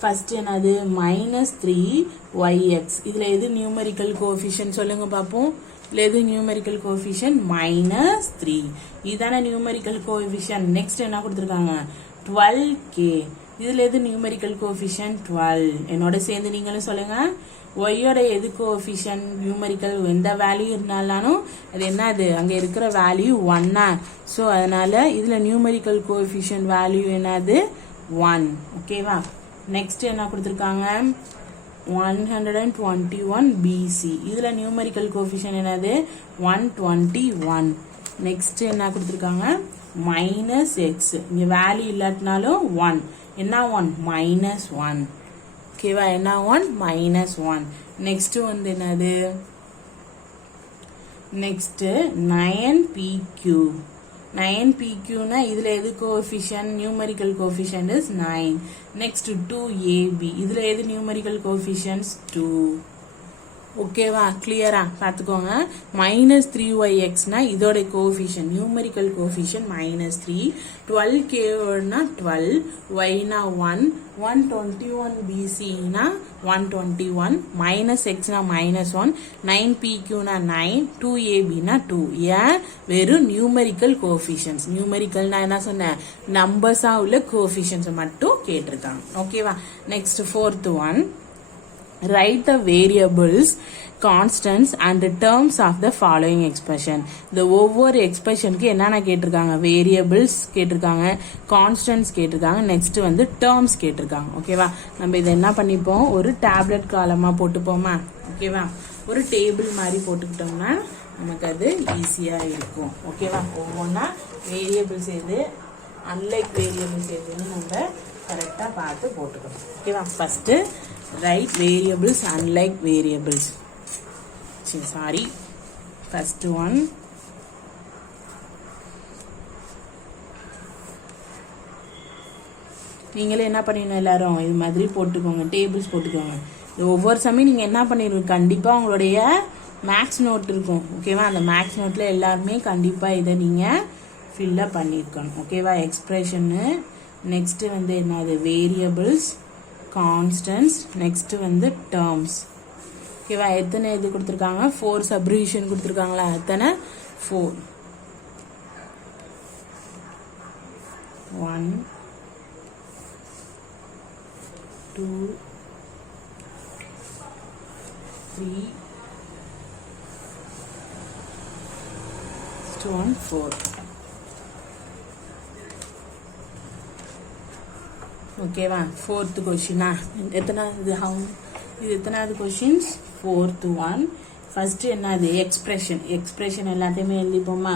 ஃபர்ஸ்ட் என்னது, -3yx. இதுல எது நியூமரிக்கல் கோஎஃபிஷியன்ட் சொல்லுங்க பாப்போம். இதுல எது நியூமரிக்கல் கோஎஃபிஷியன்ட், -3. இதுதானே நியூமரிக்கல் கோஎஃபிஷியன்ட். நெக்ஸ்ட் என்ன கொடுத்திருக்காங்க, 12k. இதுல எது நியூமரிக்கல் கோஎஃபிஷியன்ட், 12. என்னோட சேர்ந்து நீங்களும் சொல்லுங்க, ஒய்யோட எது கோஎஃபிஷியன்ட் நியூமரிக்கல் எந்த வேல்யூ இருந்தாலும் அது என்னது அங்கே இருக்கிற வேல்யூ ஒன்னா. ஸோ அதனால இதில் நியூமரிக்கல் கோஎஃபிஷியன்ட் வேல்யூ என்னது 1. ஓகேவா. நெக்ஸ்ட் என்ன கொடுத்துருக்காங்க 121 BC. இதில் நியூமரிக்கல் கோஎஃபிஷியன்ட் என்னது 121. நெக்ஸ்ட் என்ன கொடுத்துருக்காங்க -x. இங்கே வேல்யூ இல்லாட்டினாலும் 1 என்ன 1 -1. ஓகேவா. என்ன 1 -1. நெக்ஸ்ட் வந்து என்னது நெக்ஸ்ட் 9pq. 9pqனா இதுல எது coefficient numerical coefficient is 9. Next 2ab. இதுல எது நியூமரிக்கல் கோஎஃபிஷியன்ட்ஸ் 2. ஓகேவா. கிளியரா பார்த்துக்கோங்க. -3yxனா இதோட கோஎஃபிஷியன்ட் நியூமரிக்கல் கோஎஃபிஷியன்ட் -3. 12kனா 12, yனா 1, 121 BCனா 121, -xனா -1, 9pqனா 9, 2abனா 2. ஏன் வெறும் நியூமரிக்கல் கோஎஃபிஷியன்ட்ஸ். நியூமரிக்கல்னா என்ன சொன்னேன் நம்பர்ஸா உள்ள கோஎஃபிஷியன்ட்ஸ் மட்டும் கேட்டிருக்காங்க. ஓகேவா. Next 4th one. Write the variables, constants and the terms of the following expression. இந்த ஒவ்வொரு எக்ஸ்பிரஷனுக்கு என்னென்ன கேட்டிருக்காங்க வேரியபிள்ஸ் கேட்டிருக்காங்க, கான்ஸ்டன்ட்ஸ் கேட்டிருக்காங்க, நெக்ஸ்ட் வந்து டேர்ம்ஸ் கேட்டிருக்காங்க. ஓகேவா. நம்ம இதை என்ன பண்ணிப்போம் ஒரு டேப்லெட் காலமாக போட்டுப்போமா. ஓகேவா. ஒரு டேபிள் மாதிரி போட்டுக்கிட்டோம்னா நமக்கு அது ஈஸியாக இருக்கும். ஓகேவா. ஒவ்வொன்றா வேரியபிள்ஸ் எது அன்லைக் வேரியபிள்ஸ் எதுன்னு நம்ம கரெக்டாக பார்த்து போட்டுக்கணும். ஓகேவா. First write variables unlike variables. Sorry. First one. நீங்களே என்ன பண்ணிடணும் எல்லாரும் இது மாதிரி போட்டுக்கோங்க டேபிள்ஸ் போட்டுக்கோங்க. ஒவ்வொரு சமயம் நீங்கள் என்ன பண்ணிடுங்க கண்டிப்பாக உங்களுடைய மேக்ஸ் நோட் இருக்கும். ஓகேவா. அந்த மேக்ஸ் நோட்டில் எல்லாருமே கண்டிப்பாக இதை நீங்கள் ஃபில்லப் பண்ணியிருக்கணும். ஓகேவா. எக்ஸ்பிரஷன்னு நெக்ஸ்ட் வந்து என்னது வேரியபிள்ஸ், கான்ஸ்டன்ட்ஸ், நெக்ஸ்ட் வந்து டேர்ம்ஸ். ஓகேவா. எத்தனை இது கொடுத்துருக்காங்க 4 சப்டிவிஷன் கொடுத்துருக்காங்களா எத்தனை 4. 1 2 3 1 4. ஓகேவா. 4th கொஸ்டினா எத்தனாவது இது எத்தனாவது கொஸ்டின்ஸ் 4th one. ஃபர்ஸ்ட் என்னது எக்ஸ்பிரஷன் எல்லாத்தையுமே எழுதிப்போமா.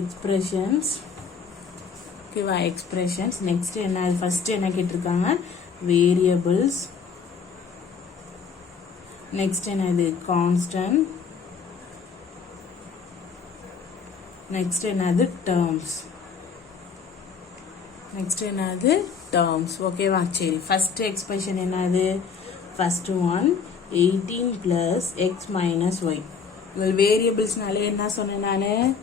எக்ஸ்பிரஷன்ஸ். ஓகேவா. எக்ஸ்பிரஷன்ஸ். நெக்ஸ்ட் என்ன ஃபர்ஸ்ட் என்ன கேட்டிருக்காங்க வேரியபிள்ஸ். நெக்ஸ்ட் என்னது கான்ஸ்டன்ட். நெக்ஸ்ட் என்னது டேர்ம்ஸ். நெக்ஸ்ட் என்னது டேர்ம்ஸ். ஓகேவா. சரி ஃபர்ஸ்ட் எக்ஸ்பிரஷன் என்னது ஃபர்ஸ்ட் ஒன் 18 + x - y. இதில் வேரியபிள்ஸ்னாலே என்ன சொன்னேன் நான்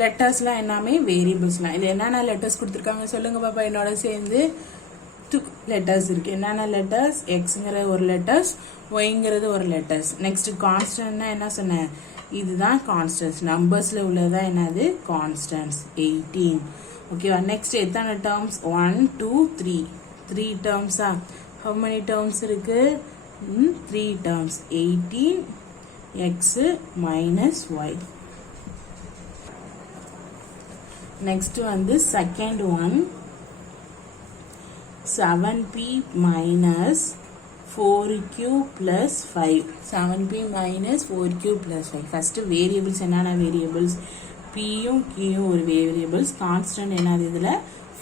லெட்டர்ஸ்லாம் எல்லாமே வேரியபிள்ஸ்லாம். இது என்னென்ன லெட்டர்ஸ் கொடுத்துருக்காங்க சொல்லுங்க பாப்பா என்னோட சேர்ந்து 2 லெட்டர்ஸ் இருக்கு. என்னென்ன லெட்டர்ஸ் எக்ஸுங்கிற ஒரு லெட்டர்ஸ், ஒய்ங்கிறது ஒரு லெட்டர்ஸ். நெக்ஸ்ட் கான்ஸ்டன்ட்னா என்ன சொன்னேன் இதுதான் கான்ஸ்டன்ட்ஸ் நம்பர்ஸ்ல உள்ளதான் என்னது கான்ஸ்டன்ட்ஸ் 18. ஓகேவா. நெக்ஸ்ட் எத்தனை டேர்ம்ஸ் 1 2 3 3 டேர்ம்ஸா. how many டேர்ம்ஸ் இருக்கு 3 டேர்ம்ஸ் 18x - y. நெக்ஸ்ட் வந்து second one 7p - 4q + 5. 7p - 4q + 5. First variables என்னென்ன வேரியபிள்ஸ் பியும் கியும் ஒரு வேரியபிள்ஸ், கான்ஸ்டன்ட் என்னது இதில்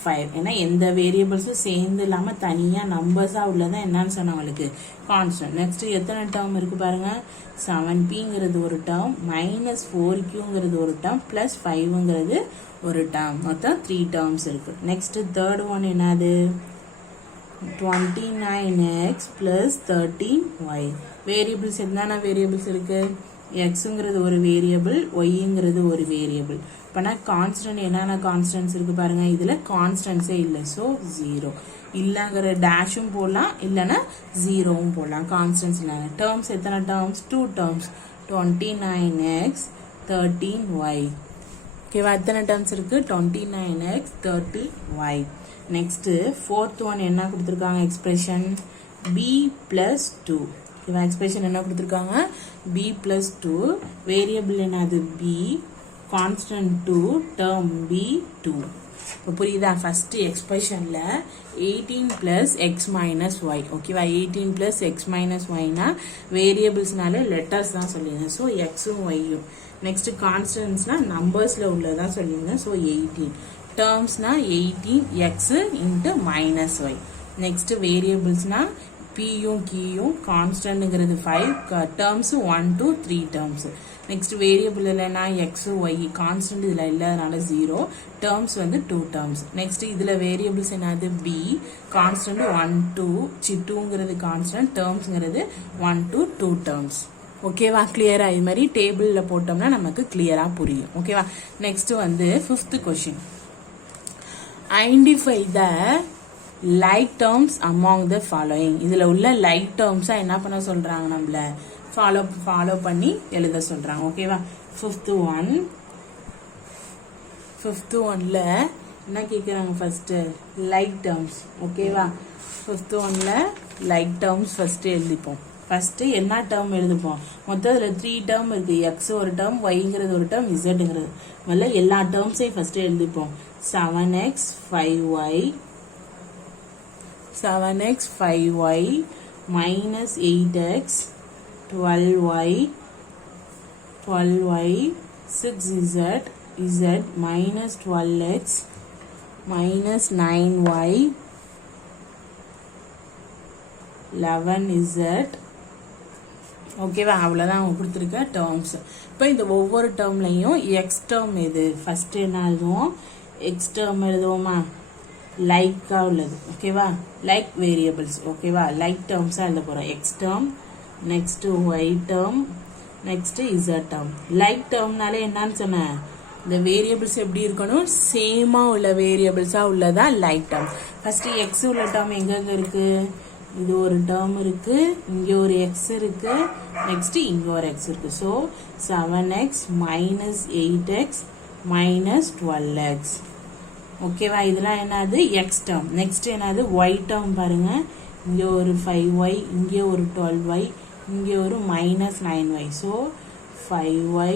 5. ஏன்னா எந்த வேரியபிள்ஸும் சேர்ந்து இல்லாமல் தனியாக நம்பர்ஸாக உள்ளதான் என்னன்னு சொன்னவங்களுக்கு கான்ஸ்டன்ட். நெக்ஸ்ட் எத்தனை டேர்ம் இருக்கு பாருங்க 7pங்கிறது ஒரு டேர்ம் -4qங்கிறது ஒரு டேர்ம் +5ங்கிறது ஒரு டேர்ம். மொத்தம் 3 டேர்ம்ஸ் இருக்கு. நெக்ஸ்ட் தேர்ட் ஒன் என்னது 29x + 13y. வேரியபிள்ஸ் என்னென்ன வேரியபிள்ஸ் இருக்கு எக்ஸுங்கிறது ஒரு வேரியபிள், ஒய்ங்கிறது ஒரு வேரியபிள். இப்போனா கான்ஸ்டன்ட் என்னென்ன கான்ஸ்டன்ட்ஸ் இருக்கு பாருங்க இதில் கான்ஸ்டன்ட்ஸே இல்லை. ஸோ 0 இல்லைங்கிற டேஷும் போடலாம் இல்லைன்னா 0வும் போடலாம். கான்ஸ்டன்ட்ஸ் இல்லைங்க. டேர்ம்ஸ் எத்தனை டேர்ம்ஸ் 2 டேர்ம்ஸ் 29x 13y. ஓகேவா. எத்தனை டேர்ம்ஸ் இருக்கு 29x 30y. Next fourth one என்ன கொடுத்துருக்காங்க எக்ஸ்பிரஷன் b plus 2. ஓகேவா எக்ஸ்பிரஷன் என்ன கொடுத்துருக்காங்க b plus 2 வேரியபிள் என்னது b கான்ஸ்டன்ட் 2 டேர்ம் b 2. இப்போ புரியுதா first எக்ஸ்பிரஷன்ல 18 plus x minus y. ஓகேவா 18 plus x minus y னா வேரியபிள்ஸ்னால லெட்டர்ஸ் தான் சொல்லியிருந்தேன். ஸோ எக்ஸும் ஒய்யும். நெக்ஸ்ட் கான்ஸ்டன்ட்ஸ்னா நம்பர்ஸ்ல உள்ளதான் சொல்லியிருந்தேன். ஸோ 18 டேர்ம்ஸ்னா 18 x into minus y. Next வேரியபிள்ஸ்னா பியும் கீயும் கான்ஸ்டன்ட்ங்கிறது 5 terms 1 to 3 terms. Next variable இல்லைன்னா எக்ஸ் ஒய் கான்ஸ்டன்ட் இதில் இல்லாதனால 0 டேர்ம்ஸ் வந்து 2 டேர்ம்ஸ். நெக்ஸ்ட் இதில் வேரியபிள்ஸ் என்னது பி கான்ஸ்டன்ட் 1 2 2ங்கிறது கான்ஸ்டன்ட் டேர்ம்ஸ்ங்கிறது 1 to 2 டேர்ம்ஸ். ஓகேவா கிளியரா இது மாதிரி டேபிளில் போட்டோம்னா நமக்கு கிளியரா புரியும். ஓகேவா நெக்ஸ்ட் வந்து 5th question identify the like terms among the following. இதில் உள்ள லைக் டேர்ம்ஸாக என்ன பண்ண சொல்கிறாங்க நம்மள ஃபாலோ பண்ணி எழுத சொல்கிறாங்க. ஓகேவா ஃபிஃப்த் ஒன்ல என்ன கேட்குறாங்க ஃபர்ஸ்ட்டு லைக் டேர்ம்ஸ். ஓகேவா ஃபிஃப்த் ஒன்ல லைக் டேர்ம்ஸ் ஃபர்ஸ்ட்டு எழுதிப்போம். ஃபர்ஸ்ட்டு என்ன டேர்ம் எழுதிப்போம் மொத்தம் இதில் 3 டேர்ம் இருக்குது. எக்ஸ் ஒரு டேர்ம் ஒய்ங்கிறது ஒரு டேர்ம் இசட்டுங்கிறது. முதல்ல எல்லா டேர்ம்ஸையும் first எழுதிப்போம். 7x 5y minus 8x 12y 6z minus 12x minus 9y 11z. ஓகேவா அவ்வளோதான் அவங்க கொடுத்துருக்க டேர்ம்ஸ். இப்போ இந்த ஒவ்வொரு டேர்ம்லையும் எக்ஸ் டேர்ம் எது ஃபர்ஸ்ட் என்ன எழுதுவோம் எக்ஸ் டேர்ம் எழுதுவோமா லைக்காக உள்ளது. ஓகேவா லைக் வேரியபிள்ஸ். ஓகேவா லைக் டேர்ம்ஸாக எழுத போகிறோம். X term next y term next z term. Like டேர்ம்னாலே என்னன்னு சொன்னேன் இந்த வேரியபிள்ஸ் எப்படி இருக்கணும் சேமாக உள்ள வேரியபிள்ஸாக உள்ளதான் லைக் டேர்ம். ஃபர்ஸ்ட் எக்ஸ் உள்ள டேர்ம் எங்கெங்க இருக்கு இது ஒரு டேர்ம் இருக்கு இங்கே ஒரு எக்ஸ் இருக்கு நெக்ஸ்ட் இங்கே ஒரு எக்ஸ் இருக்கு. So 7x minus 8x minus 12x. ஓகேவா இதெல்லாம் என்னது எக்ஸ் டேர்ம். நெக்ஸ்ட் என்னது ஒய் டேர்ம் பாருங்க இங்கே ஒரு 5y இங்கே ஒரு 12y இங்கே ஒரு minus 9y. So 5y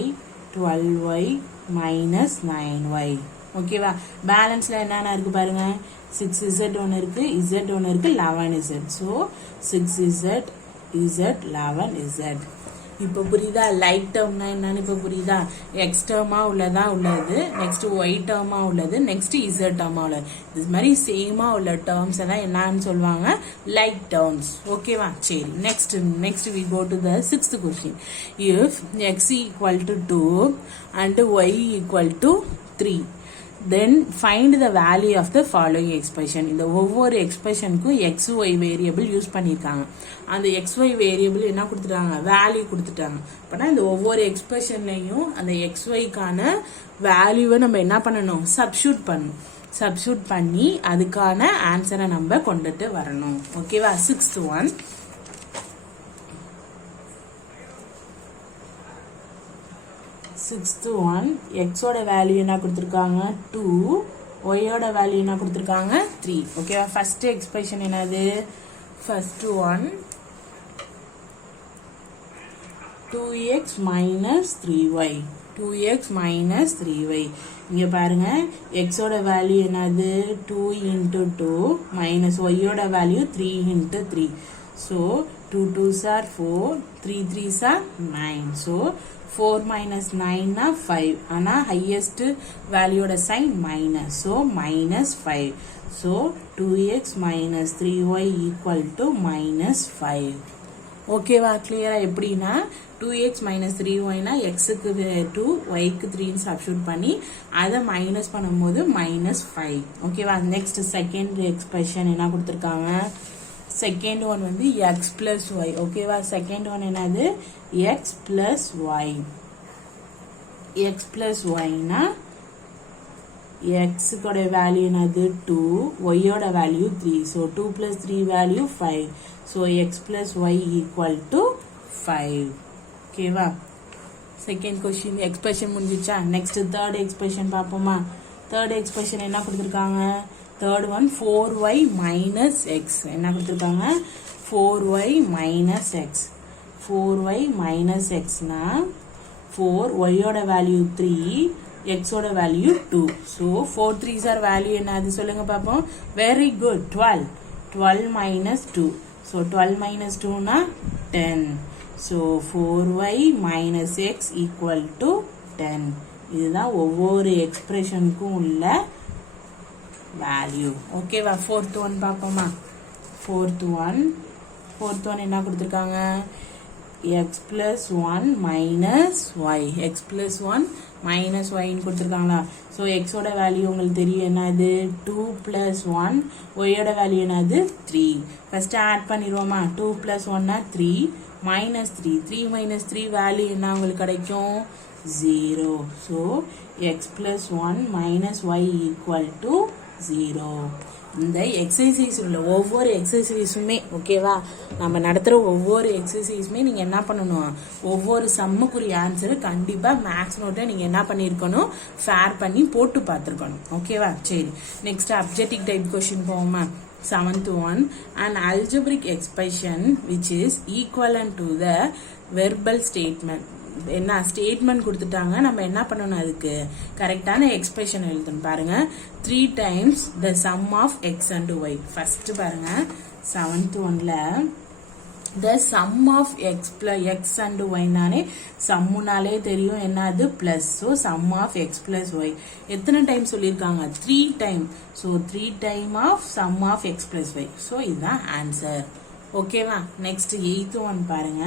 12y minus 9y. ஓகேவா பேலன்ஸ்ல என்னென்ன இருக்கு பாருங்க 6z ஒன்று இருக்கு z ஒன்று இருக்கு 11z. So 6z 11z. இப்போ புரியுதா லைக் டேர்ம்னா என்னன்னு இப்போ புரியுதா எக்ஸ் டேர்மா உள்ளதா உள்ளது நெக்ஸ்ட் ஒய் டேர்மா உள்ளது நெக்ஸ்ட் இசட் டேர்மா உள்ளது. இது மாதிரி சேமா உள்ள டேர்ம்ஸ் தான் என்னன்னு சொல்லுவாங்க லைக் டேர்ம்ஸ். ஓகேவா சரி next we go to the 6th question. If x equal to 2 and y equal to 3 then find the value of the following expression. இந்த ஒவ்வொரு எக்ஸ்பிரஷனுக்கும் எக்ஸ் ஒய் வேரியபிள் யூஸ் பண்ணியிருக்காங்க. அந்த எக்ஸ் ஒய் வேரியபிள் என்ன கொடுத்துட்டாங்க value கொடுத்துட்டாங்க. அப்படின்னா இந்த ஒவ்வொரு எக்ஸ்பிரஷன்லையும் அந்த எக்ஸ் ஒய்க்கான வேல்யூவை நம்ம என்ன பண்ணணும் சப்ஸ்டியூட் பண்ணி அதுக்கான ஆன்சரை நம்ம கொண்டுட்டு வரணும். ஓகேவா 6th one எக்ஸோட வேல்யூ என்ன கொடுத்துருக்காங்க 2 ஒய்யோட வேல்யூ என்ன கொடுத்துருக்காங்க 3. ஓகேவா ஃபர்ஸ்ட் எக்ஸ்பிரஷன் என்னது first one 2x minus 3y. இங்க பாருங்க எக்ஸோட வேல்யூ என்னது 2 into 2 மைனஸ் ஒய்யோட value 3 into 3. So 2 2s are 4 3 3s are 9. So 4 minus 9 na 5. ஆனா highest value oda sign minus. So minus 5. So 2x minus 3y equal to minus 5. Okay va clear எப்படினா 2x minus 3y na x க்கு 2 y க்கு 3 ன்னு substitute பண்ணி அத minus பண்ணும்போது minus 5. Okay va next second expression என்ன கொடுத்திருக்காங்க second one வந்து x plus y. Okay va second one என்னது x plus y. x plus y na x கோட வேல்யூ என்னது 2 y ஓட value 3. So 2 plus 3 value 5. So x plus y equal to 5. Okay va second question expression முடிஞ்சிச்சா next third expression பாப்போமா third expression என்ன கொடுத்திருக்காங்க third one 4y minus x. என்ன கொடுத்துருக்காங்க 4y minus x. 4y minus x னா 4 y ஓட value 3 x ஓட value 2. So 4 3s are value என்ன அது சொல்லுங்க பாப்போம். Very good. 12. 12 minus 2. So 12 minus 2 னா 10. So 4y minus x equal to 10. இதுதான் ஒவ்வொரு எக்ஸ்பிரஷனுக்கும் உள்ள வேல்யூ. ஓகேவா? ஃபோர்த் ஒன் பார்ப்போமா? ஃபோர்த் ஒன் என்ன கொடுத்துருக்காங்க? x plus 1 minus y. x plus 1 minus y கொடுத்துருக்காங்களா? ஸோ எக்ஸோட வேல்யூ உங்களுக்கு தெரியும் என்னது 2 plus 1, ஒய்யோட வேல்யூ என்னது 3. ஃபர்ஸ்ட் ஆட் பண்ணிடுவோமா? 2 plus 1 3 minus 3. 3 minus 3 வேல்யூ என்ன உங்களுக்கு கிடைக்கும்? 0. So x plus 1 minus y equal to 0. இந்த எக்ஸசைஸ் உள்ள ஒவ்வொரு எக்ஸசைஸுமே ஓகேவா, நம்ம நடத்துகிற ஒவ்வொரு எக்ஸசைஸுமே நீங்கள் என்ன பண்ணணும், ஒவ்வொரு சம்முக்குரிய ஆன்சரு கண்டிப்பாக மேக்ஸ் நோட்டை நீங்கள் என்ன பண்ணியிருக்கணும், ஃபேர் பண்ணி போட்டு பார்த்துருக்கணும். ஓகேவா? சரி, நெக்ஸ்ட் அப்ஜெக்டிவ் டைப் கொஸ்டின் போவோமா? 7th one, an algebraic expression which is equivalent to the verbal statement. என்ன ஸ்டேட்மெண்ட் கொடுத்துட்டாங்க, நம்ம என்ன பண்ணணும், அதுக்கு கரெக்டான எக்ஸ்பிரஷன் எழுதணும். பாருங்க 3 times the sum of x and y. First பாருங்க 7th ஒன்ல the sum of x and y நானே சம்முனாலே தெரியும் என்னது plus. So sum of x plus y எத்தனை டைம் சொல்லியிருக்காங்க? 3 time. So 3 time of sum of x plus y. So இதுதான் answer. ஓகேவா? நெக்ஸ்ட் 8th ஒன் பாருங்க,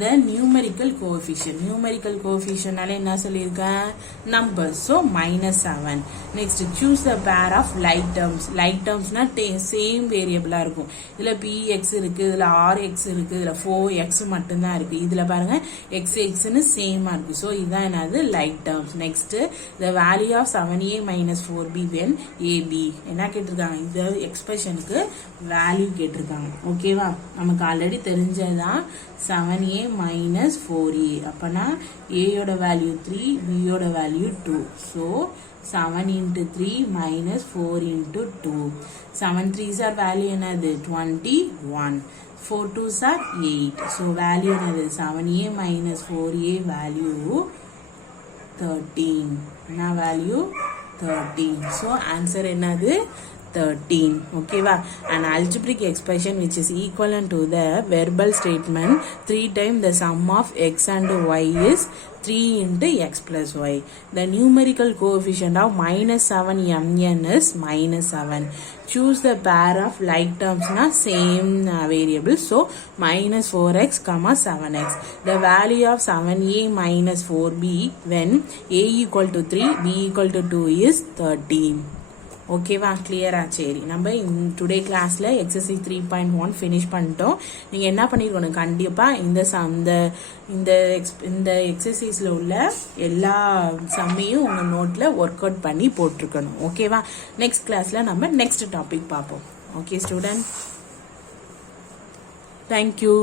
the numerical coefficient. numerical coefficient நாலே என்ன சொல்லியிருக்கேன்? numbers. so -7. next choose a pair of like terms. like terms னா same வேரியபிளா இருக்கும். இதுல px இருக்கு, இதுல rx இருக்கு, இதுல 4x மட்டும்தான் இருக்கு. இதுல பாருங்க xx னு சேமா இருக்கு. so இதான் என்னது like terms. next the value of 7a minus 4b when ab. என்ன கேட்டிருக்காங்க? இந்த எக்ஸ்பிரஷனுக்கு வேல்யூ கேட்டிருக்காங்க. ஓகேவா? நமக்கு ஆல்ரெடி தெரிஞ்சதுதான் 7a minus 4a. அப்பனா a யோட வேல்யூ 3, b யோட value 2. so 7 into 3 minus 4 into 2. 7 3s are value என்னது? 21. 4 2s are 8. so வேல்யூ என்னது? 7a minus 4a value 13. என்ன வேல்யூ? 13. so ஆன்சர் என்னது? 13. ஓகேவா? an algebraic expression which is equivalent to the verbal statement 3 times the sum of x and y is 3 into x plus y. the numerical coefficient of -7 mn is -7. choose the pair of like terms na same variable. so -4x, 7x. the value of 7a minus 4b when a equal to 3, b equal to 2 is 13. ஓகேவா? கிளியரா? சரி, நம்ம today கிளாஸ்ல exercise 3.1 finish பண்ணிட்டோம். நீங்க என்ன பண்ணிருக்கணும், கண்டிப்பா இந்த எக்ஸசைஸ்ல உள்ள எல்லா சம்மையும் உங்க நோட்ல ஒர்க் அவுட் பண்ணி போட்டிருக்கணும். ஓகேவா? நெக்ஸ்ட் கிளாஸ்ல நம்ம நெக்ஸ்ட் டாபிக் பார்ப்போம். Okay student, thank you.